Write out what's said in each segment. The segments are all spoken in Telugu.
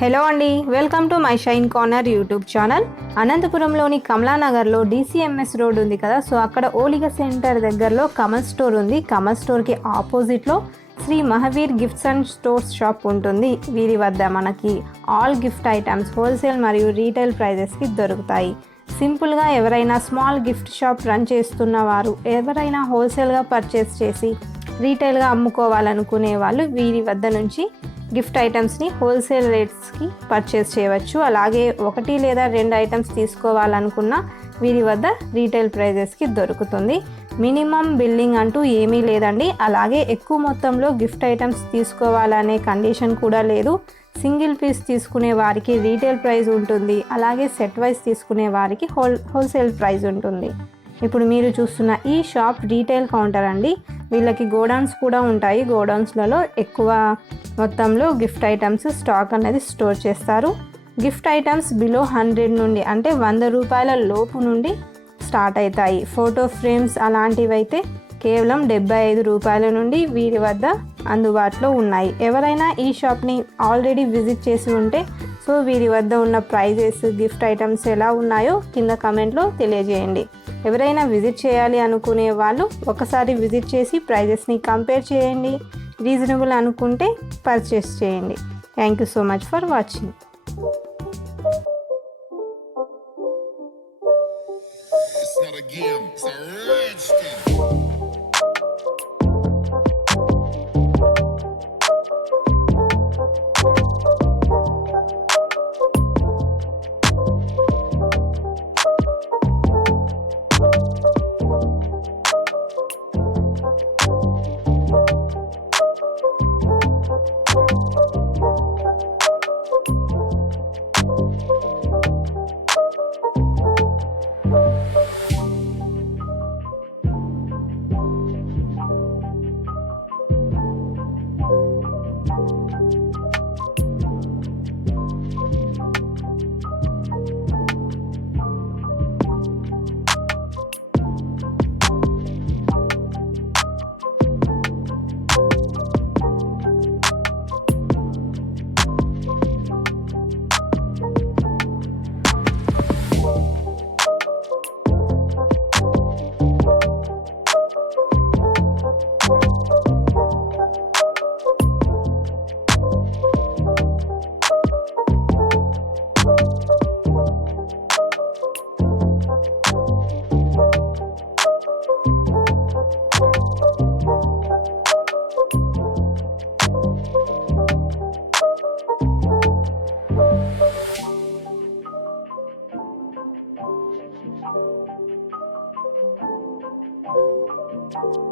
హలో అండి, welcome to my shine corner YouTube channel. అనంతపురంలోని కమలానగర్లో DCMS రోడ్ ఉంది కదా, సో అక్కడ ఓలిగా సెంటర్ దగ్గరలో కమల్ స్టోర్ ఉంది. కమల్ స్టోర్కి ఆపోజిట్లో Shri Mahavir gifts and stores shop ఉంటుంది. వీరి వద్ద మనకి ఆల్ గిఫ్ట్ ఐటమ్స్ హోల్సేల్ మరియు రీటైల్ ప్రైజెస్కి దొరుకుతాయి. సింపుల్గా ఎవరైనా స్మాల్ గిఫ్ట్ షాప్ రన్ చేస్తున్న వారు, ఎవరైనా హోల్సేల్గా పర్చేస్ చేసి రీటైల్గా అమ్ముకోవాలనుకునే వాళ్ళు వీరి వద్ద నుంచి గిఫ్ట్ ఐటమ్స్ని హోల్సేల్ రేట్స్కి పర్చేస్ చేయవచ్చు. అలాగే 1 లేదా 2 ఐటమ్స్ తీసుకోవాలనుకున్న వీరి వద్ద రీటైల్ ప్రైజెస్కి దొరుకుతుంది. మినిమం బిల్లింగ్ అంటూ ఏమీ లేదండి. అలాగే ఎక్కువ మొత్తంలో గిఫ్ట్ ఐటమ్స్ తీసుకోవాలనే కండిషన్ కూడా లేదు. సింగిల్ పీస్ తీసుకునే వారికి రీటైల్ ప్రైస్ ఉంటుంది. అలాగే సెట్ వైజ్ తీసుకునే వారికి హోల్సేల్ ప్రైస్ ఉంటుంది. ఇప్పుడు మీరు చూస్తున్న ఈ షాప్ రీటైల్ కౌంటర్ అండి. వీళ్ళకి గోడౌన్స్ కూడా ఉంటాయి. గోడౌన్స్లలో ఎక్కువ మొత్తంలో గిఫ్ట్ ఐటమ్స్ స్టాక్ అనేది స్టోర్ చేస్తారు. గిఫ్ట్ ఐటమ్స్ బిలో 100 నుండి అంటే 100 రూపాయల లోపు నుండి స్టార్ట్ అవుతాయి. ఫోటో ఫ్రేమ్స్ అలాంటివి అయితే కేవలం 75 రూపాయల నుండి వీరి వద్ద అందుబాటులో ఉన్నాయి. ఎవరైనా ఈ షాప్ని ఆల్రెడీ విజిట్ చేసి ఉంటే సో వీరి వద్ద ఉన్న ప్రైజెస్, గిఫ్ట్ ఐటమ్స్ ఎలా ఉన్నాయో కింద కమెంట్లో తెలియజేయండి. ఎవరైనా విజిట్ చేయాలి అనుకునే వాళ్ళు ఒకసారి విజిట్ చేసి ప్రైజెస్ని కంపేర్ చేయండి. రీజనబుల్ అనుకుంటే పర్చేస్ చేయండి. Thank you so much for watching. It's not a game, it's a rich thing.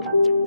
Thank you.